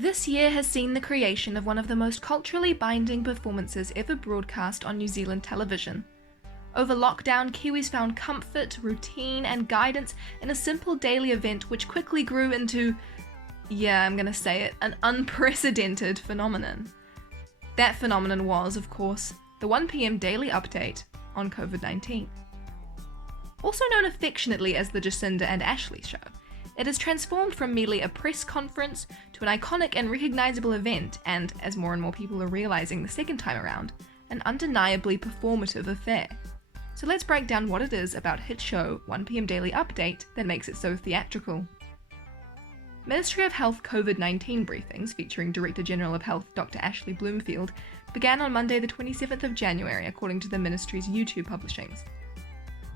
This year has seen the creation of one of the most culturally binding performances ever broadcast on New Zealand television. Over lockdown, Kiwis found comfort, routine, and guidance in a simple daily event which quickly grew into, yeah, I'm gonna say it, an unprecedented phenomenon. That phenomenon was, of course, the 1 p.m. daily update on COVID-19. Also known affectionately as the Jacinda and Ashley Show, it has transformed from merely a press conference to an iconic and recognisable event and, as more and more people are realising the second time around, an undeniably performative affair. So let's break down what it is about hit show 1 p.m. Daily Update that makes it so theatrical. Ministry of Health COVID-19 briefings featuring Director General of Health Dr. Ashley Bloomfield began on Monday the 27th of January according to the Ministry's YouTube publishings.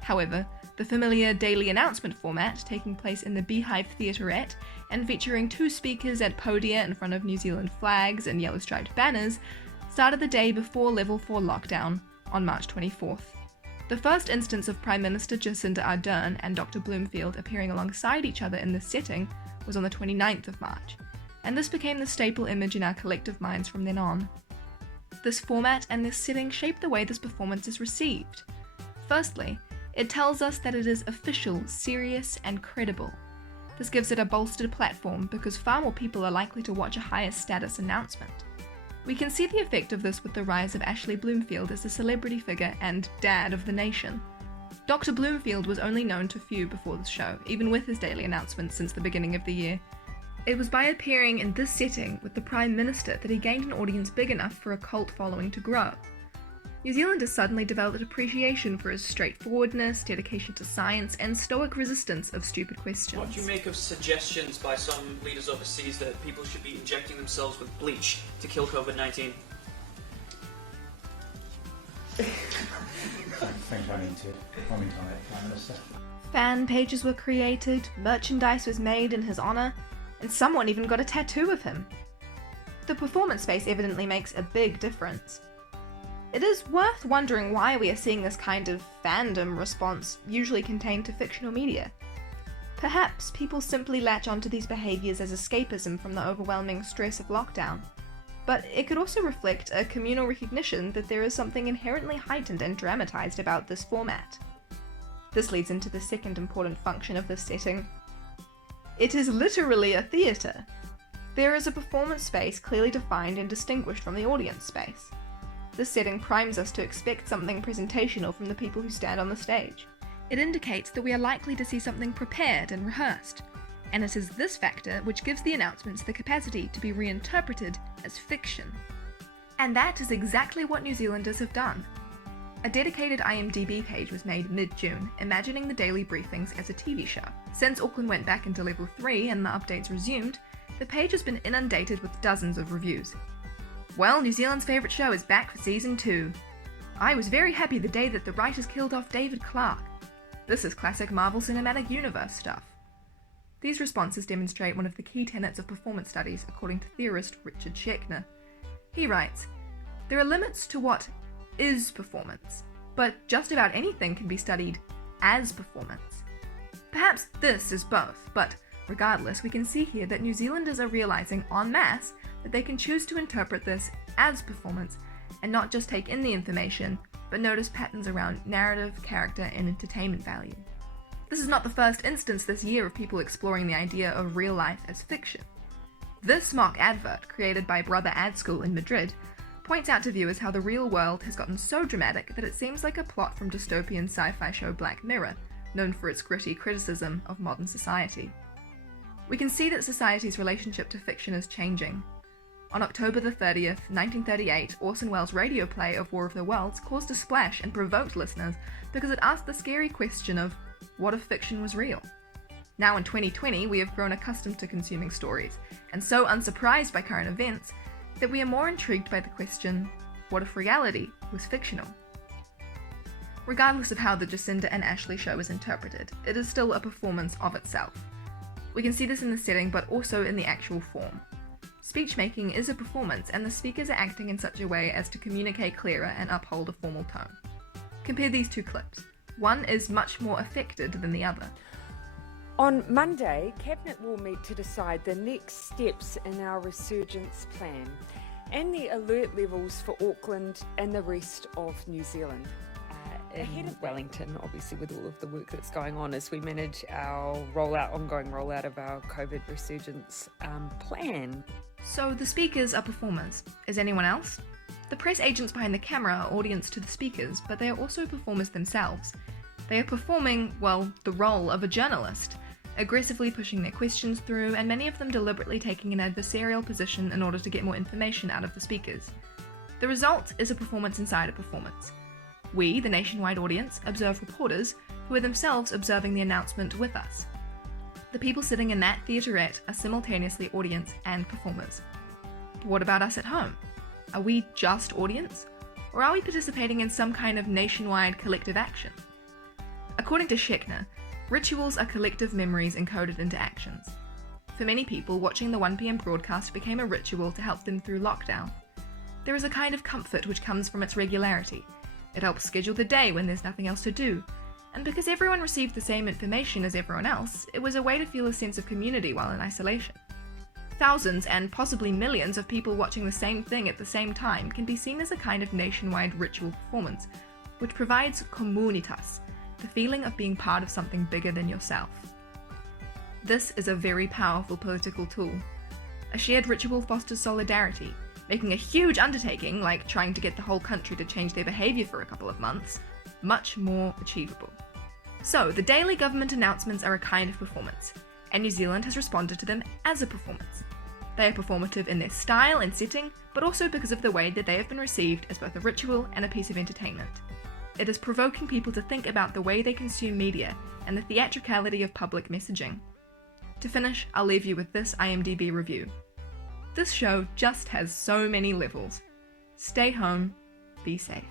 However, the familiar daily announcement format, taking place in the Beehive Theaterette and featuring two speakers at podia in front of New Zealand flags and yellow-striped banners, started the day before Level 4 lockdown on March 24th. The first instance of Prime Minister Jacinda Ardern and Dr. Bloomfield appearing alongside each other in this setting was on the 29th of March, and this became the staple image in our collective minds from then on. This format and this setting shaped the way this performance is received. Firstly, it tells us that it is official, serious, and credible. This gives it a bolstered platform because far more people are likely to watch a higher status announcement. We can see the effect of this with the rise of Ashley Bloomfield as a celebrity figure and dad of the nation. Dr. Bloomfield was only known to few before the show, even with his daily announcements since the beginning of the year. It was by appearing in this setting with the Prime Minister that he gained an audience big enough for a cult following to grow. New Zealand has suddenly developed appreciation for his straightforwardness, dedication to science, and stoic resistance of stupid questions. What do you make of suggestions by some leaders overseas that people should be injecting themselves with bleach to kill COVID-19? I think I need to comment on that, Prime Minister. Fan pages were created, merchandise was made in his honour, and someone even got a tattoo of him. The performance space evidently makes a big difference. It is worth wondering why we are seeing this kind of fandom response usually contained to fictional media. Perhaps people simply latch onto these behaviours as escapism from the overwhelming stress of lockdown. But it could also reflect a communal recognition that there is something inherently heightened and dramatised about this format. This leads into the second important function of this setting. It is literally a theatre. There is a performance space clearly defined and distinguished from the audience space. This setting primes us to expect something presentational from the people who stand on the stage. It indicates that we are likely to see something prepared and rehearsed, and it is this factor which gives the announcements the capacity to be reinterpreted as fiction. And that is exactly what New Zealanders have done. A dedicated IMDb page was made mid-June, imagining the daily briefings as a TV show. Since Auckland went back into Level 3 and the updates resumed, the page has been inundated with dozens of reviews. Well, New Zealand's favourite show is back for Season 2. I was very happy the day that the writers killed off David Clarke. This is classic Marvel Cinematic Universe stuff. These responses demonstrate one of the key tenets of performance studies, according to theorist Richard Schechner. He writes, "There are limits to what is performance, but just about anything can be studied as performance. Perhaps this is both, but regardless, we can see here that New Zealanders are realising en masse that they can choose to interpret this as performance and not just take in the information, but notice patterns around narrative, character, and entertainment value. This is not the first instance this year of people exploring the idea of real life as fiction. This mock advert, created by Brother Ad School in Madrid, points out to viewers how the real world has gotten so dramatic that it seems like a plot from dystopian sci-fi show Black Mirror, known for its gritty criticism of modern society. We can see that society's relationship to fiction is changing. On October the 30th, 1938, Orson Welles' radio play of War of the Worlds caused a splash and provoked listeners because it asked the scary question of, what if fiction was real? Now in 2020, we have grown accustomed to consuming stories, and so unsurprised by current events, that we are more intrigued by the question, what if reality was fictional? Regardless of how the Jacinda and Ashley show is interpreted, it is still a performance of itself. We can see this in the setting, but also in the actual form. Speech-making is a performance, and the speakers are acting in such a way as to communicate clearer and uphold a formal tone. Compare these two clips. One is much more affected than the other. On Monday, Cabinet will meet to decide the next steps in our resurgence plan and the alert levels for Auckland and the rest of New Zealand. Ahead of Wellington, obviously, with all of the work that's going on as we manage our ongoing rollout of our COVID resurgence plan. So the speakers are performers. Is anyone else? The press agents behind the camera are audience to the speakers, but they are also performers themselves. They are performing, well, the role of a journalist, aggressively pushing their questions through, and many of them deliberately taking an adversarial position in order to get more information out of the speakers. The result is a performance inside a performance. We, the nationwide audience, observe reporters who are themselves observing the announcement with us. The people sitting in that theaterette are simultaneously audience and performers. But what about us at home? Are we just audience? Or are we participating in some kind of nationwide collective action? According to Schechner, rituals are collective memories encoded into actions. For many people, watching the 1 p.m. broadcast became a ritual to help them through lockdown. There is a kind of comfort which comes from its regularity. It helps schedule the day when there's nothing else to do. And because everyone received the same information as everyone else, it was a way to feel a sense of community while in isolation. Thousands and possibly millions of people watching the same thing at the same time can be seen as a kind of nationwide ritual performance, which provides communitas, the feeling of being part of something bigger than yourself. This is a very powerful political tool. A shared ritual fosters solidarity, making a huge undertaking, like trying to get the whole country to change their behaviour for a couple of months, much more achievable. So, the daily government announcements are a kind of performance, and New Zealand has responded to them as a performance. They are performative in their style and setting, but also because of the way that they have been received as both a ritual and a piece of entertainment. It is provoking people to think about the way they consume media and the theatricality of public messaging. To finish, I'll leave you with this IMDb review. This show just has so many levels. Stay home, be safe.